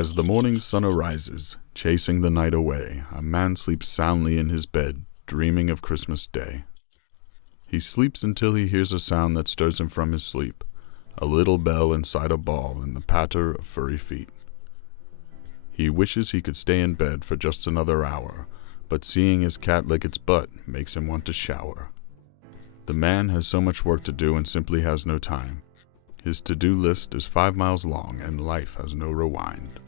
As the morning sun arises, chasing the night away, a man sleeps soundly in his bed, dreaming of Christmas Day. He sleeps until he hears a sound that stirs him from his sleep, a little bell inside a ball and the patter of furry feet. He wishes he could stay in bed for just another hour, but seeing his cat lick its butt makes him want to shower. The man has so much work to do and simply has no time. His to-do list is 5 miles long and life has no rewind.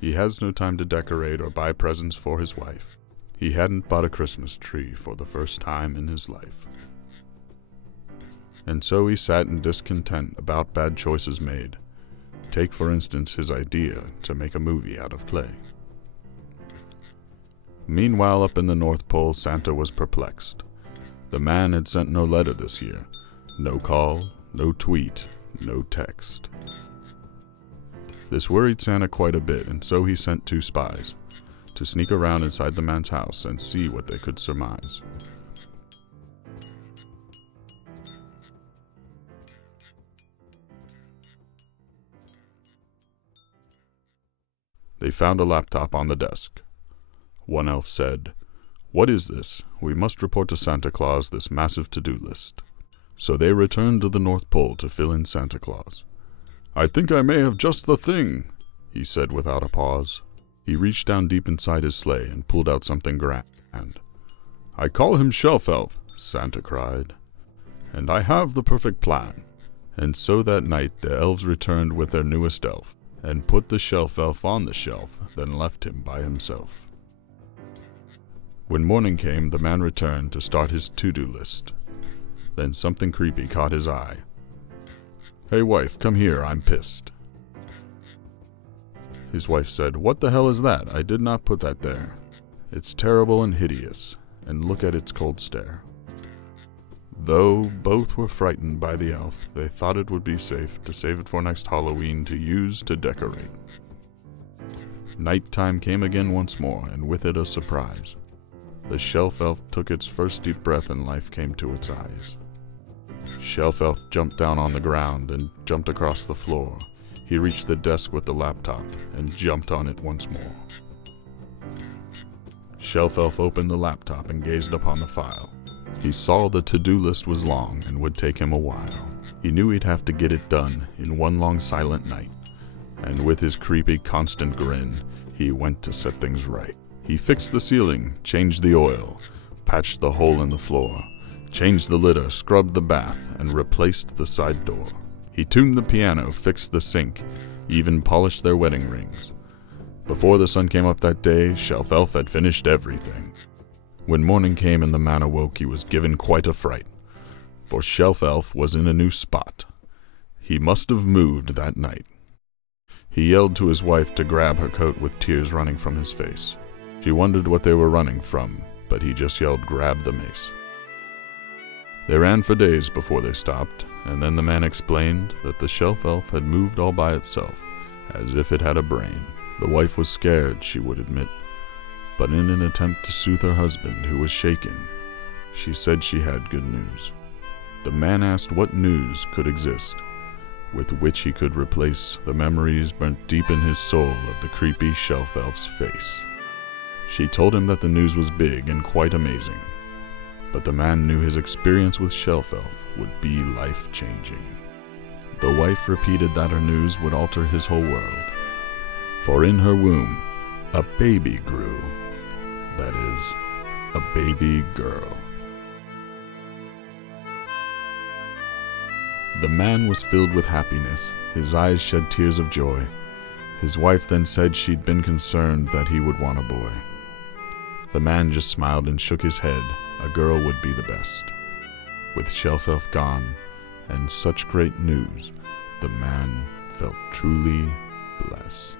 He has no time to decorate or buy presents for his wife. He hadn't bought a Christmas tree for the first time in his life. And so he sat in discontent about bad choices made. Take for instance his idea to make a movie out of clay. Meanwhile, up in the North Pole, Santa was perplexed. The man had sent no letter this year. No call, no tweet, no text. This worried Santa quite a bit, and so he sent 2 spies to sneak around inside the man's house and see what they could surmise. They found a laptop on the desk. One elf said, "What is this? We must report to Santa Claus this massive to-do list." So they returned to the North Pole to fill in Santa Claus. "I think I may have just the thing," he said without a pause. He reached down deep inside his sleigh and pulled out something grand. "I call him Shelf Elf," Santa cried, "and I have the perfect plan." And so that night the elves returned with their newest elf, and put the Shelf Elf on the shelf, then left him by himself. When morning came, the man returned to start his to-do list. Then something creepy caught his eye. "Hey wife, come here, I'm pissed." His wife said, "What the hell is that? I did not put that there. It's terrible and hideous, and look at its cold stare." Though both were frightened by the elf, they thought it would be safe to save it for next Halloween to use to decorate. Nighttime came again once more, and with it a surprise. The Shelf Elf took its first deep breath and life came to its eyes. Shelf Elf jumped down on the ground and jumped across the floor. He reached the desk with the laptop and jumped on it once more. Shelf Elf opened the laptop and gazed upon the file. He saw the to-do list was long and would take him a while. He knew he'd have to get it done in one long silent night. And with his creepy constant grin, he went to set things right. He fixed the ceiling, changed the oil, patched the hole in the floor, changed the litter, scrubbed the bath, and replaced the side door. He tuned the piano, fixed the sink, even polished their wedding rings. Before the sun came up that day, Shelf Elf had finished everything. When morning came and the man awoke, he was given quite a fright, for Shelf Elf was in a new spot. He must have moved that night. He yelled to his wife to grab her coat with tears running from his face. She wondered what they were running from, but he just yelled, "Grab the mace." They ran for days before they stopped, and then the man explained that the Shelf Elf had moved all by itself, as if it had a brain. The wife was scared, she would admit, but in an attempt to soothe her husband, who was shaken, she said she had good news. The man asked what news could exist, with which he could replace the memories burnt deep in his soul of the creepy Shelf Elf's face. She told him that the news was big and quite amazing, but the man knew his experience with Shelf Elf would be life-changing. The wife repeated that her news would alter his whole world, for in her womb a baby grew, that is, a baby girl. The man was filled with happiness, his eyes shed tears of joy. His wife then said she'd been concerned that he would want a boy. The man just smiled and shook his head. A girl would be the best. With Shelf Elf gone, and such great news, the man felt truly blessed.